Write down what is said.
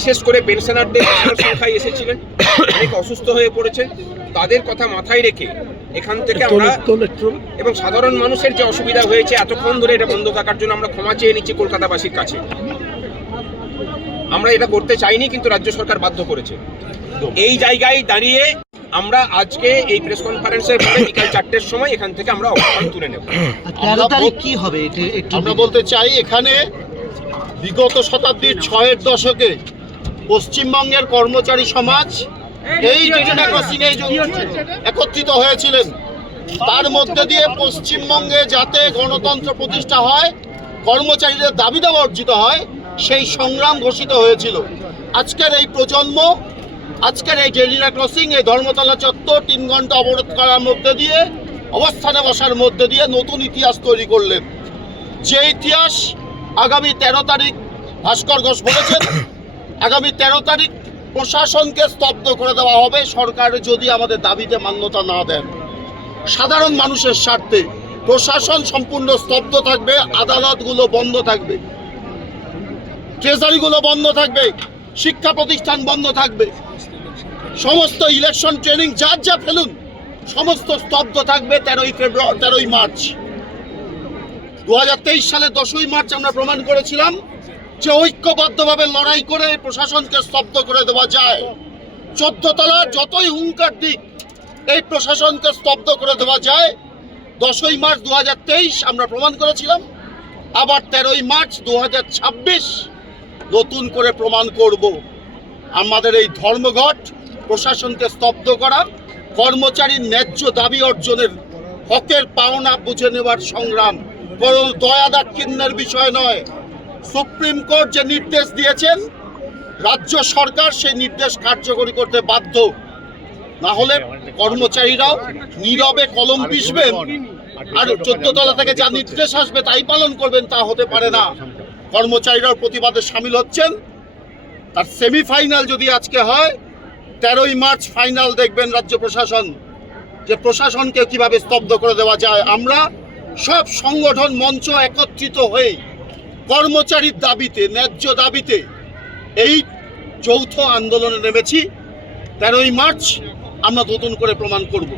বিশেষ করে পেনশনারদের সংখ্যায় এসেছিলেন, অনেক অসুস্থ হয়ে পড়েছে, তাদের কথা মাথায় রেখে এখান থেকে আমরা এবং সাধারণ মানুষের যে অসুবিধা হয়েছে এতক্ষণ ধরে এটা বন্ধ থাকার জন্য আমরা ক্ষমা চেয়ে নিচ্ছি কলকাতাবাসীর কাছে। আমরা এটা করতে চাইনি, কিন্তু রাজ্য সরকার বাধ্য করেছে। এই জায়গায় দাঁড়িয়ে আমরা আজকে এই প্রেস কনফারেন্সের পরে বিকাল 4টের সময় এখান থেকে আমরা অবস্থান তুলে নেব। 13 তারিখ কি হবে আমরা বলতে চাই, এখানে বিগত শতাব্দীর 6-এর দশকে পশ্চিমবঙ্গের কর্মচারী সমাজ এই জেডিনা ক্রসিং এ একত্রিত হয়েছিলেন। তার মধ্যে দিয়ে পশ্চিমবঙ্গে যাতে গণতন্ত্র প্রতিষ্ঠা হয়, কর্মচারীদের দাবি দাবা অর্জিত হয়, সেই সংগ্রাম ঘোষিত হয়েছিল। আজকের এই প্রজন্ম, আজকের এই জেডিনা ক্রসিং, এই ধর্মতলা চত্বর 3 ঘন্টা অবরোধ করার মধ্যে দিয়ে, অবস্থানে বসার মধ্যে দিয়ে নতুন ইতিহাস তৈরি করলেন। যে ইতিহাস আগামী 13 তারিখ ভাস্কর ঘোষ বলেছেন, আগামী 13 তারিখ প্রশাসনকে স্তব্ধ করে দেওয়া হবে সরকার যদি আমাদের দাবিতে মান্যতা না দেন। সাধারণ মানুষের স্বার্থে প্রশাসন সম্পূর্ণ স্তব্ধ থাকবে, আদালতগুলো বন্ধ থাকবে, ট্রেজারিগুলো বন্ধ থাকবে, শিক্ষা প্রতিষ্ঠান বন্ধ থাকবে, সমস্ত ইলেকশন ট্রেনিং যার যা ফেলুন সমস্ত স্তব্ধ থাকবে 13ই মার্চ। 2023 সালের 10ই মার্চ আমরা প্রমাণ করেছিলাম যে ঐক্যবদ্ধভাবে লড়াই করে প্রশাসনকে স্তব্ধ করে দেওয়া যায়। 14 তলার যতই হুঙ্কার দিক, এই প্রশাসনকে স্তব্ধ করে দেওয়া যায়। 10ই মার্চ 2023 আমরা প্রমাণ করেছিলাম, আবার 13ই মার্চ 2026 নতুন করে প্রমাণ করব। আমাদের এই ধর্মঘট প্রশাসনকে স্তব্ধ করা, কর্মচারীর ন্যায্য দাবি অর্জনের, হকের পাওনা বুঝে নেওয়ার সংগ্রাম, কোনো দয়া দাক্ষিণ্যের বিষয় নয়। সুপ্রিম কোর্ট যে নির্দেশ দিয়েছেন, রাজ্য সরকার সেই নির্দেশ কার্যকরী করতে বাধ্য। না হলে কর্মচারীরাও নীরবে কলম পিষবেন আর 14 তলা থেকে যা নির্দেশ আসবে তাই পালন করবেন, তা হতে পারে না। কর্মচারীরাও প্রতিবাদে সামিল হচ্ছেন। তার সেমিফাইনাল যদি আজকে হয়, 13ই মার্চ ফাইনাল দেখবেন রাজ্য প্রশাসন, যে প্রশাসনকে কিভাবে স্তব্ধ করে দেওয়া যায়। আমরা সব সংগঠন মঞ্চ একত্রিত হয়ে কর্মচারীর দাবিতে, ন্যায্য দাবিতে এই যৌথ আন্দোলনে নেমেছি। 13ই মার্চ আমরা নতুন করে প্রমাণ করব।